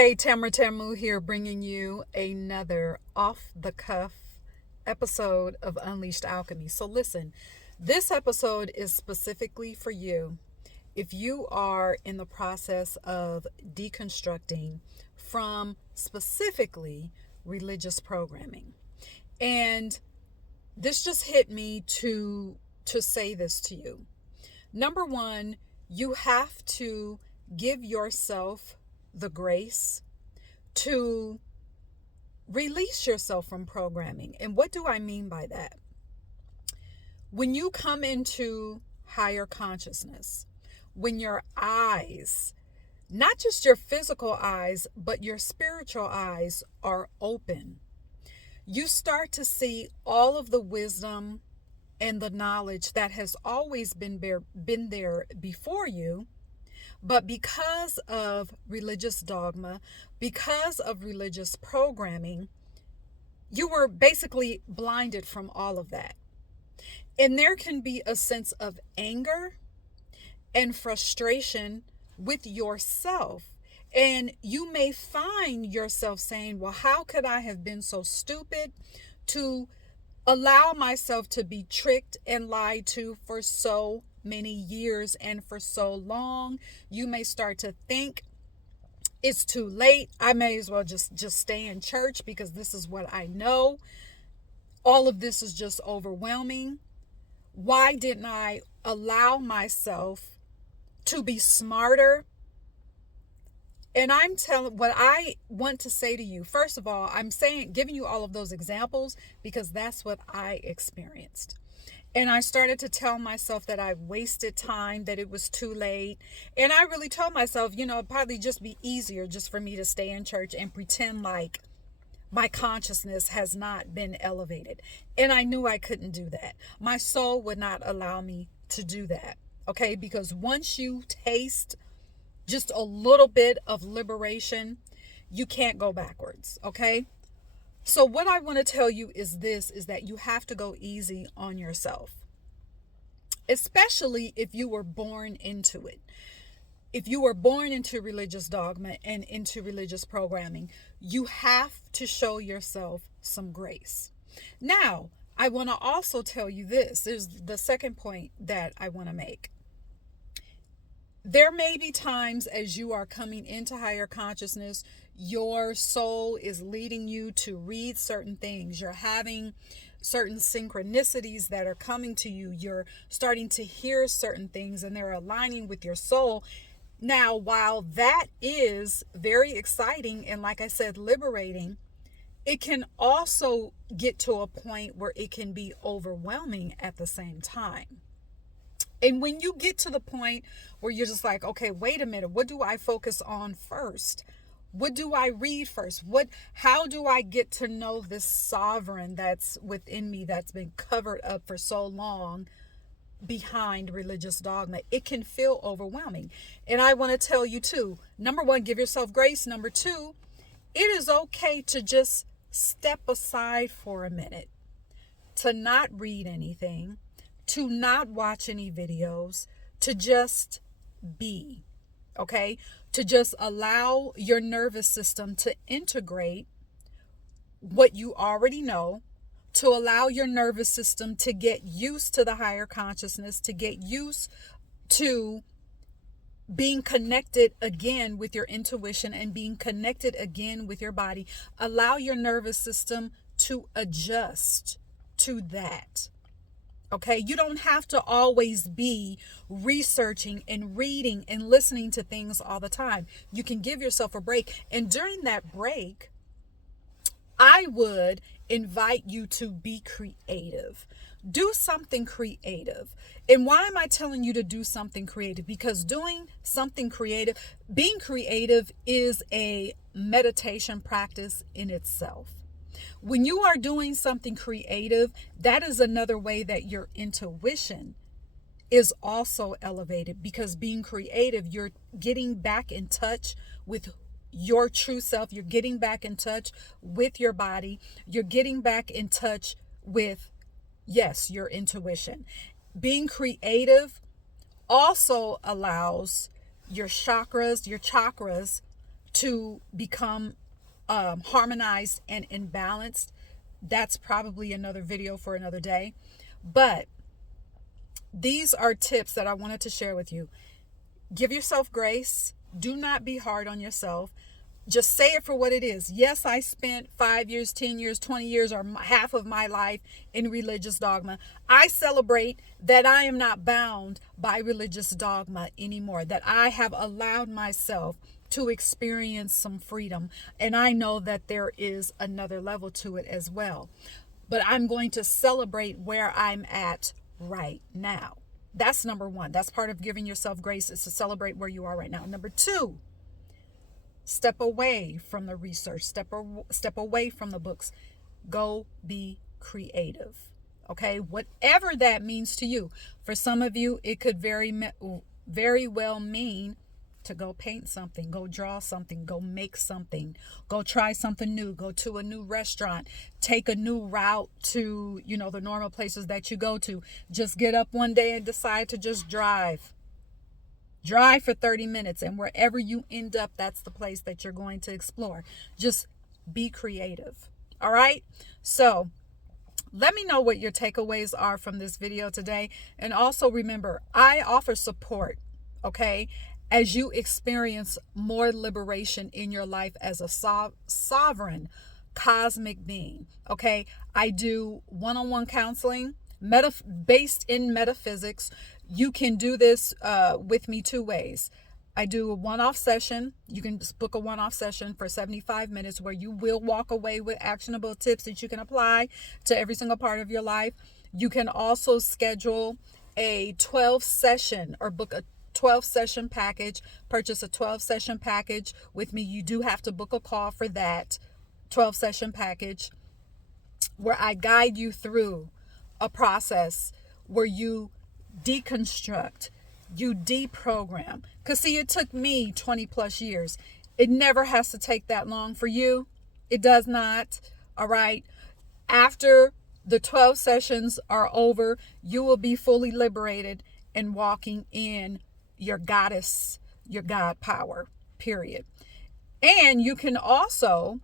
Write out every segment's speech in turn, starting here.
Hey, Tamara Tamu here, bringing you another off the cuff episode of Unleashed Alchemy. So, listen, this episode is specifically for you if you are in the process of deconstructing from specifically religious programming. And this just hit me to say this to you. Number one, you have to give yourself the grace to release yourself from programming. And what do I mean by that? When you come into higher consciousness, when your eyes, not just your physical eyes, but your spiritual eyes are open, you start to see all of the wisdom and the knowledge that has always been there before you. But because of religious dogma, because of religious programming, you were basically blinded from all of that. And there can be a sense of anger and frustration with yourself. And you may find yourself saying, well, how could I have been so stupid to allow myself to be tricked and lied to for so many years and for so long? You may start to think it's too late. I may as well just stay in church because this is what I know. All of this is just overwhelming. Why didn't I allow myself to be smarter? And I'm telling what I want to say to you. First of all, I'm giving you all of those examples because that's what I experienced. And I started to tell myself that I wasted time, that it was too late. And I really told myself, it'd probably just be easier just for me to stay in church and pretend like my consciousness has not been elevated. And I knew I couldn't do that. My soul would not allow me to do that. Okay, because once you taste just a little bit of liberation, you can't go backwards. Okay. So what I want to tell you is that you have to go easy on yourself, especially if you were born into it. If you were born into religious dogma and into religious programming, you have to show yourself some grace. Now, I want to also tell you this. There's the second point that I want to make. There may be times as you are coming into higher consciousness, your soul is leading you to read certain things. You're having certain synchronicities that are coming to you. You're starting to hear certain things and they're aligning with your soul. Now, while that is very exciting and, like I said, liberating, it can also get to a point where it can be overwhelming at the same time. And when you get to the point where you're just like, okay, wait a minute, what do I focus on first? What do I read first? How do I get to know this sovereign that's within me that's been covered up for so long behind religious dogma? It can feel overwhelming. And I want to tell you too, number one, give yourself grace. Number two, it is okay to just step aside for a minute, to not read anything, to not watch any videos, to just be, okay? To just allow your nervous system to integrate what you already know, to allow your nervous system to get used to the higher consciousness, to get used to being connected again with your intuition and being connected again with your body. Allow your nervous system to adjust to that. Okay, you don't have to always be researching and reading and listening to things all the time. You can give yourself a break. And during that break, I would invite you to be creative. Do something creative. And why am I telling you to do something creative? Because doing something creative, being creative is a meditation practice in itself. When you are doing something creative, that is another way that your intuition is also elevated, because being creative, you're getting back in touch with your true self. You're getting back in touch with your body. You're getting back in touch with, yes, your intuition. Being creative also allows your chakras to become harmonized and imbalanced, that's probably another video for another day. But these are tips that I wanted to share with you. Give yourself grace. Do not be hard on yourself. Just say it for what it is. Yes, I spent 5 years, 10 years, 20 years, or half of my life in religious dogma. I celebrate that I am not bound by religious dogma anymore, that I have allowed myself to experience some freedom. And I know that there is another level to it as well. But I'm going to celebrate where I'm at right now. That's number one. That's part of giving yourself grace, is to celebrate where you are right now. Number two, step away from the research, step away from the books. Go be creative. Okay, whatever that means to you. For some of you, it could very well mean to go paint something, go draw something, go make something, go try something new, go to a new restaurant, take a new route to, the normal places that you go to. Just get up one day and decide to just drive. Drive for 30 minutes, and wherever you end up, that's the place that you're going to explore. Just be creative. All right? So let me know what your takeaways are from this video today. And also remember, I offer support, okay, as you experience more liberation in your life as a sovereign cosmic being, okay? I do one-on-one counseling based in metaphysics. You can do this with me two ways. I do a one-off session. You can just book a one-off session for 75 minutes where you will walk away with actionable tips that you can apply to every single part of your life. You can also schedule a 12-session or book a 12-session package, purchase a 12-session package with me. You do have to book a call for that 12-session package where I guide you through a process where you deconstruct, you deprogram. Because see, it took me 20 plus years. It never has to take that long for you. It does not. All right. After the 12 sessions are over, you will be fully liberated and walking in your goddess, your God power, period. And you can also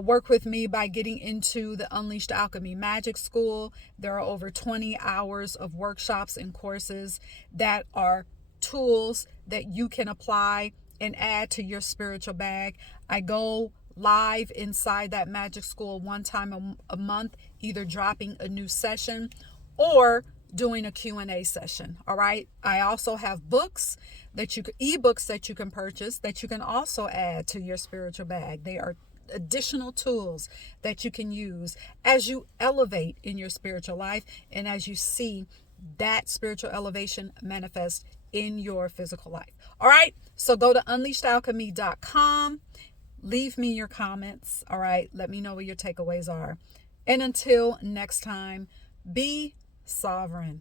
work with me by getting into the Unleashed Alchemy Magic School. There are over 20 hours of workshops and courses that are tools that you can apply and add to your spiritual bag. I go live inside that magic school one time a month, either dropping a new session or doing a Q&A session. All right. I also have books ebooks that you can purchase that you can also add to your spiritual bag. They are additional tools that you can use as you elevate in your spiritual life and as you see that spiritual elevation manifest in your physical life. All right. So go to unleashedalchemy.com. Leave me your comments. All right. Let me know what your takeaways are. And until next time, be sovereign.